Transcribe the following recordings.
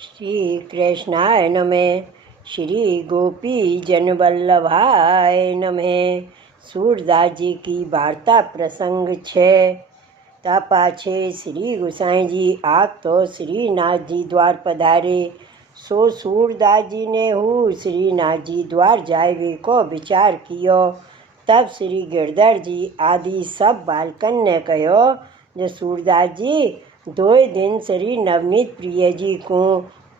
श्री कृष्णाय नमः। श्री गोपी जन वल्लभाय नमः। सूरदास जी की वार्ता प्रसंग 6। ता पाछे श्री गोसाई जी आप तो श्रीनाथ जी द्वार पधारे। सो सूरदास जी ने हु श्रीनाथ जी द्वार जायवे को विचार कियो। तब श्री गिरधर जी आदि सब बालकन ने कहो जो सूरदास जी 2 दिन श्री नवनीत प्रिय जी को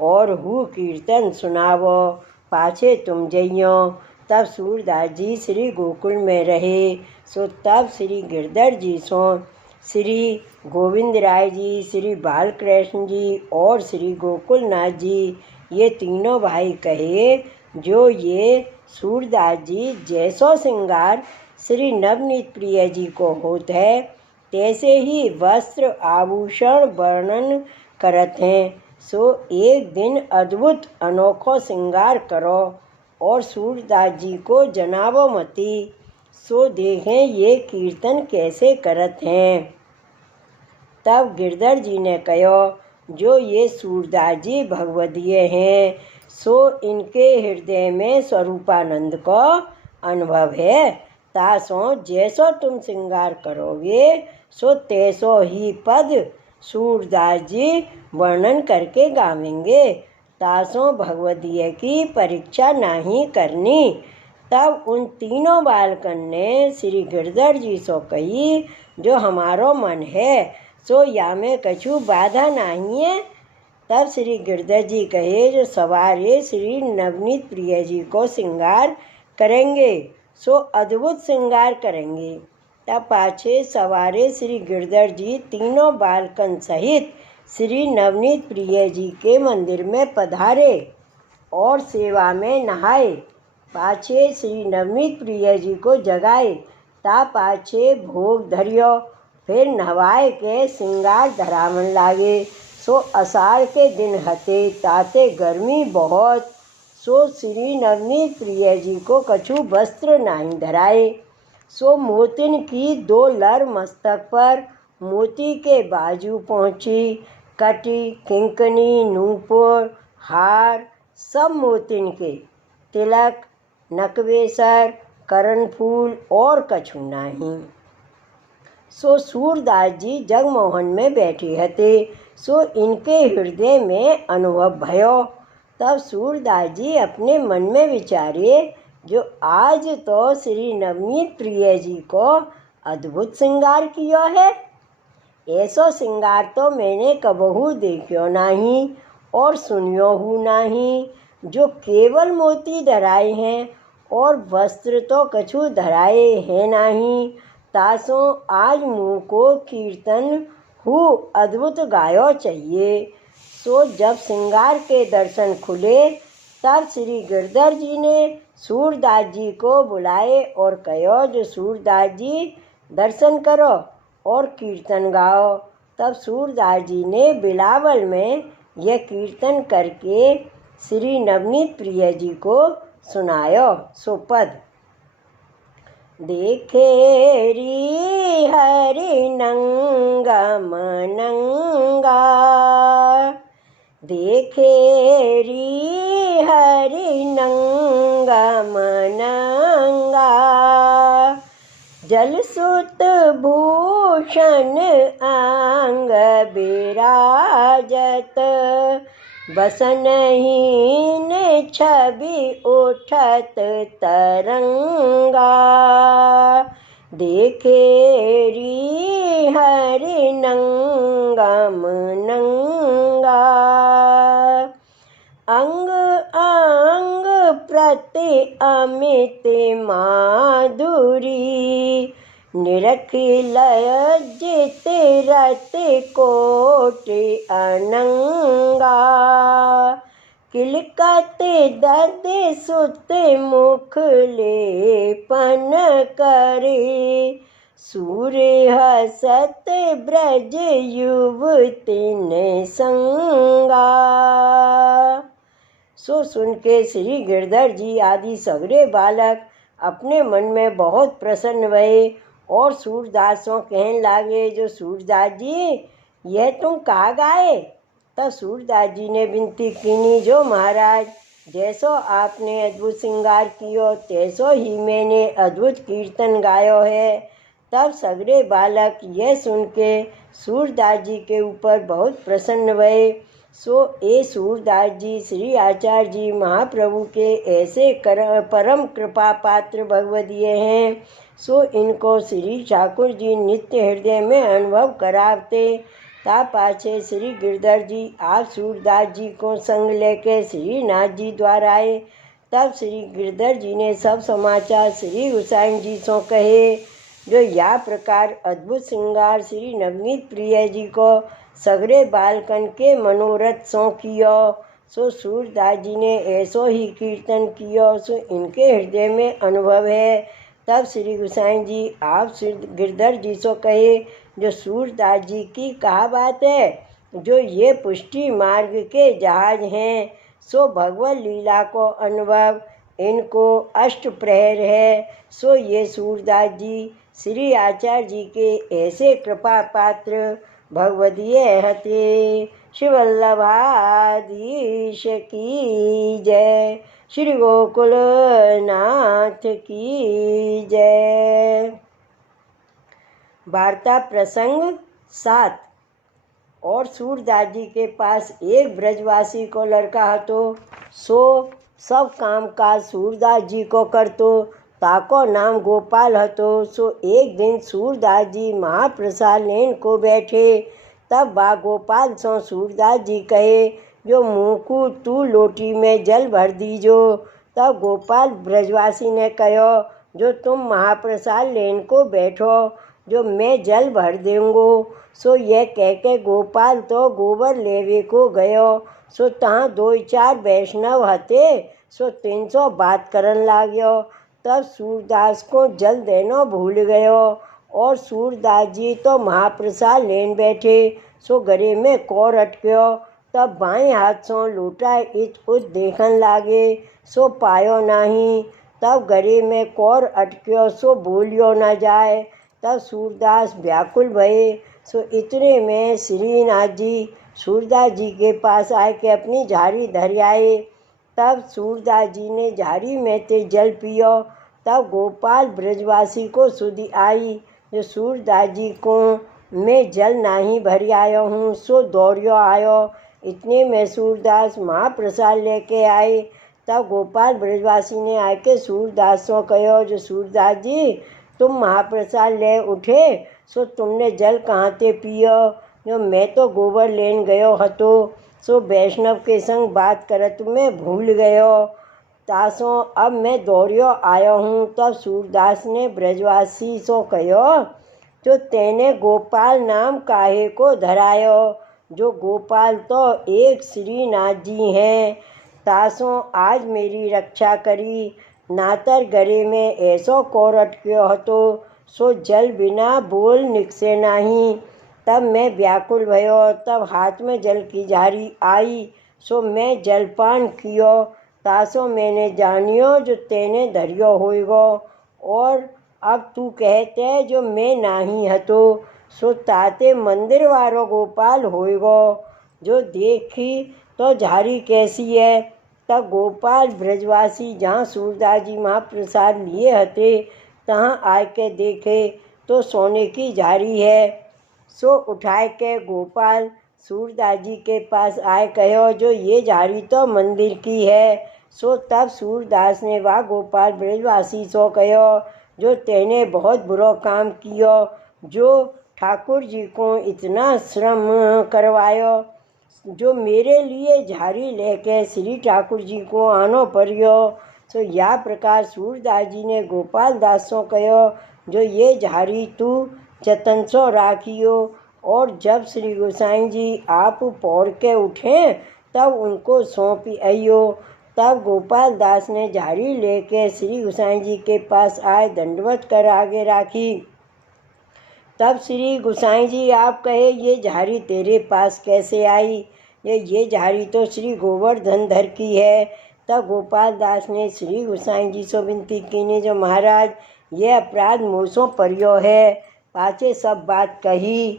और हु कीर्तन सुनावो, पाछे तुम जइयो। तब सूरदास जी श्री गोकुल में रहे। सो तब श्री गिरधर जी सो श्री गोविंद राय जी, श्री बालकृष्ण जी और श्री गोकुलनाथ जी ये तीनों भाई कहे जो ये सूरदास जी जैसो श्रृंगार श्री नवनीत प्रिय जी को होत है तैसे ही वस्त्र आभूषण वर्णन करत हैं। सो एक दिन अद्भुत अनोखो श्रृंगार करो और सूरदास जी को जनावो मती। सो देखें ये कीर्तन कैसे करत हैं। तब गिरधर जी ने कहो जो ये सूरदास जी भगवदीय हैं सो इनके हृदय में स्वरूपानंद को अनुभव है। तासो जैसो तुम श्रृंगार करोगे सो तैसो ही पद सूरदास जी वर्णन करके गावेंगे। तासों भगवदीय की परीक्षा नहीं करनी। तब उन तीनों बालकन ने श्री गिरधर जी सो कही जो हमारो मन है सो या में कछु बाधा नहीं है। तब श्री गिरधर जी कहे जो सवारे श्री नवनीत प्रिय जी को श्रृंगार करेंगे सो अद्भुत श्रृंगार करेंगे। तब पाछे सवारे श्री गिरधर जी तीनों बालकन सहित श्री नवनीत प्रिय जी के मंदिर में पधारे और सेवा में नहाए। पाछे श्री नवनीत प्रिय जी को जगाए। ता पाछे भोग धरियो फिर नहवाए के श्रृंगार धरावन लागे। सो अषाढ़ के दिन हते ताते गर्मी बहुत। सो श्री नवनीत प्रिय जी को कछु वस्त्र नहीं धराए। सो मोतिन की 2 लर मस्तक पर, मोती के बाजू पहुँची, कटी किंकनी नूपुर हार सब मोतिन के, तिलक नकवेसर करण फूल और कछु नहीं। सो सूरदास जी जगमोहन में बैठे हते। सो इनके हृदय में अनुभव भयो। तब सूरदास जी अपने मन में विचारे जो आज तो श्री नवनीत प्रिय जी को अद्भुत श्रृंगार किया है। ऐसो श्रृंगार तो मैंने कबहू देखियो नहीं और सुनियो हूँ नहीं, जो केवल मोती धराए हैं और वस्त्र तो कछु धराए हैं नहीं। तासों आज मुँह को कीर्तन हु अद्भुत गायो चाहिए। सो जब श्रृंगार के दर्शन खुले तब श्री गिरधर जी ने सूरदास जी को बुलाए और कहो जो सूरदास जी दर्शन करो और कीर्तन गाओ। तब सूरदास जी ने बिलावल में यह कीर्तन करके श्री नवनीत प्रिय जी को सुनायो। सो पद देखे री हरि नंगा मनंगा, देखे री हरि नंगा मनंगा, जलसुत भूषण आंग विराजत, बसनहीन छवि उठत तरंगा, देखे री हरि नंगा मनंगा, अंग अंग प्रति अमित माधुरी, निरखी लज्जित रत कोटि अनंगा, किलकत दद सुत मुख लेपन करे, सूर्य हसत ब्रज युवतिन संगा। सो सुन के श्री गिरधर जी आदि सगरे बालक अपने मन में बहुत प्रसन्न भये और सूरदासों कहने लागे जो सूरदास जी यह तुम कहाँ गाए तब सूरदास जी ने विनती कीनी, जो महाराज जैसो आपने अद्भुत श्रृंगार कियो तैसो ही मैंने अद्भुत कीर्तन गायो है। तब सगरे बालक यह सुन के सूरदास जी के ऊपर बहुत प्रसन्न हुए। सो ए सूरदास जी श्री आचार्य जी महाप्रभु के ऐसे परम कृपा पात्र भगवदीय हैं। सो इनको श्री ठाकुर जी नित्य हृदय में अनुभव करावते। ता पाछे श्री गिरधर जी आप सूरदास जी को संग लेके श्रीनाथ जी द्वारा आए। तब श्री गिरधर जी ने सब समाचार श्री गोसाई जी सो कहे। जो या प्रकार अद्भुत श्रृंगार श्री नवनीत प्रिय जी को सगरे बालकन के मनोरथ सो कियो। सो सूरदास जी ने ऐसो ही कीर्तन कियो, सो इनके हृदय में अनुभव है। तब श्री गोसाई जी आप श्री गिरधर जी सो कहे, जो सूरदास जी की कहा बात है, जो ये पुष्टि मार्ग के जहाज हैं, सो भगवत लीला को अनुभव इनको अष्ट प्रहर है। सो ये सूरदास जी श्री आचार्य जी के ऐसे कृपा पात्र भगवदीय हते। श्री वल्लभाधीश की जय, श्री गोकुल नाथ की जय। वार्ता प्रसंग 7। और सूरदास जी के पास एक ब्रजवासी को लड़का हतो। सो सब काम काज सूरदास जी को करतो। ताको नाम गोपाल हतो। सो एक दिन सूरदास जी महाप्रसाद लेन को बैठे। तब बा गोपाल सो सूरदास जी कहे, जो मुँह तू लोटी में जल भर दीजो। तब गोपाल ब्रजवासी ने कहो, जो तुम महाप्रसाद लेन को बैठो, जो मैं जल भर देंगो। सो यह कह के गोपाल तो गोबर लेवे को गयो। सो तहाँ 2-4 वैष्णव हते। सो 300 बात करन लाग्यो। तब सूरदास को जल देनो भूल गयो। और सूरदास जी तो महाप्रसाद लेन बैठे। सो गले में कौर अटक्यो। तब बाएं हाथ सो लोटा इत उत देखन लागे। सो पायो नहीं। तब गले में कौर अटक्यो, सो बोलियो न जाए। तब सूरदास व्याकुल भये। सो इतने में श्रीनाथ जी सूरदास जी के पास आए के अपनी झाड़ी धर आए। तब सूरदास जी ने झाड़ी में ते जल पियो। तब गोपाल ब्रजवासी को सुधि आई, जो सूरदास जी को मैं जल नहीं भर आयो हूँ। सो दौड़ियो आयो। इतने में सूरदास महाप्रसाद लेके आए। तब गोपाल ब्रजवासी ने आके सूरदास को कहो, जो सूरदास जी तुम महाप्रसाद ले उठे, सो तुमने जल कहाँ ते पियो। जो मैं तो गोबर लेन गयो हतो। सो वैष्णव के संग बात करत में भूल गयो। तासो अब मैं दौड़ियो आयो हूँ। तब सूरदास ने ब्रजवासी सो कहो, जो तेने गोपाल नाम काहे को धरायो। जो गोपाल तो एक श्रीनाथ जी हैं। तासो आज मेरी रक्षा करी। नातर गरे में ऐसो कौर अटक्यो हतो। सो जल बिना बोल निकसे नहीं। तब मैं व्याकुल भयो। तब हाथ में जल की झाड़ी आई। सो मैं जलपान कियो। तासो मैंने जानियो, जो तेने धरियो होइगो। और अब तू कहते जो मैं नाही हतो। सो ताते मंदिर वारो गोपाल होइगो। जो देखी तो झाड़ी कैसी है। तब गोपाल ब्रजवासी जहाँ सूरदास जी महाप्रसाद लिए हते, तहाँ आके देखे तो सोने की झाड़ी है। सो उठाए के गोपाल सूरदास जी के पास आए, कहो, जो ये झाड़ी तो मंदिर की है। सो तब सूरदास ने वाह गोपाल ब्रजवासी सो कहो, जो तेने बहुत बुरा काम कियो। जो ठाकुर जी को इतना श्रम करवायो। जो मेरे लिए झाड़ी लेके श्री ठाकुर जी को आनो परियो। सो या प्रकार सूरदास जी ने गोपाल दास सो कहो, जो ये झाड़ी तू जतन सो राखियो। और जब श्री गोसाई जी आप पौड़ के उठे, तब उनको सौंपी आइयो। तब गोपाल दास ने झाड़ी लेके श्री गोसाई जी के पास आए, दंडवत कर आगे राखी। तब श्री गोसाई जी आप कहे, ये झाड़ी तेरे पास कैसे आई। ये झाड़ी तो श्री गोवर्धन धर की है। तब गोपाल दास ने श्री गोसाई जी से विनती की, जो महाराज ये अपराध मुझसों परियो है। पाछे सब बात कही।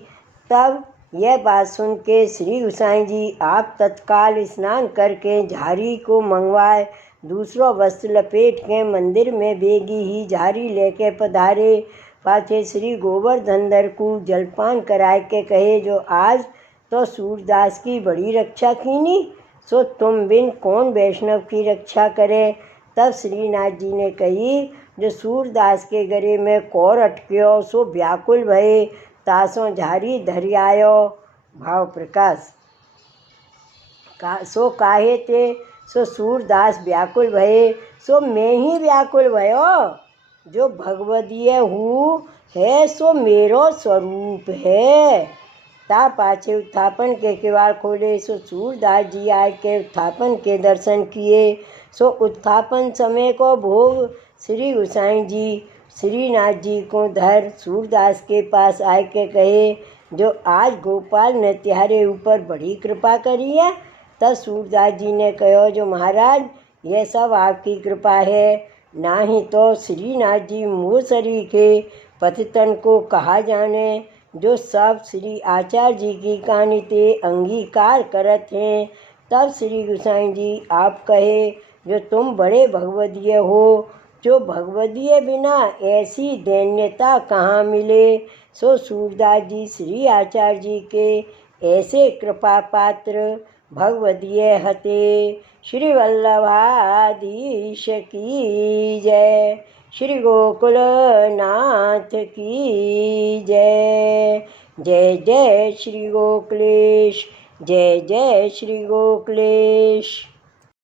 तब यह बात सुन के श्री गोसाई जी आप तत्काल स्नान करके झारी को मंगवाए, दूसरा वस्त्र लपेट के मंदिर में बेगी ही झारी लेके पधारे। पाछे श्री गोवर्धन धर को जलपान कराए के कहे, जो आज तो सूरदास की बड़ी रक्षा कीनी, सो तुम बिन कौन वैष्णव की रक्षा करे। तब श्रीनाथ जी ने कही, जो सूरदास के गले में कौर अटक्यो, सो व्याकुल भये, तासों झारी धरियायो। भाव प्रकाश सो काहे ते, सो सूरदास व्याकुल भये, सो मैं ही व्याकुल भयो, जो भगवदीय हूँ है सो मेरो स्वरूप है। ता पाछे उत्थापन के किवाड़ खोले, सो सूरदास जी आए के उत्थापन के दर्शन किए। सो उत्थापन समय को भोग श्री गोसाई जी श्रीनाथ जी को धर सूरदास के पास आए के कहे, जो आज गोपाल ने त्यारे ऊपर बड़ी कृपा करी है। तब सूरदास जी ने कहो, जो महाराज यह सब आपकी कृपा है, ना ही तो श्रीनाथ जी मूसरी के पतितन को कहा जाने, जो सब श्री आचार्य जी की कहानी ते अंगीकार करत हैं। तब श्री गोसाई जी आप कहे, जो तुम बड़े भगवदीय हो, जो भगवदीय बिना ऐसी दैन्यता कहाँ मिले। सो सूरदास जी श्री आचार्य जी के ऐसे कृपा पात्र भगवदीय हते। श्री वल्लभाधीश की जय, श्री गोकुलनाथ की जय। जय जय श्री गोकुलेश, जय जय श्री गोकुलेश।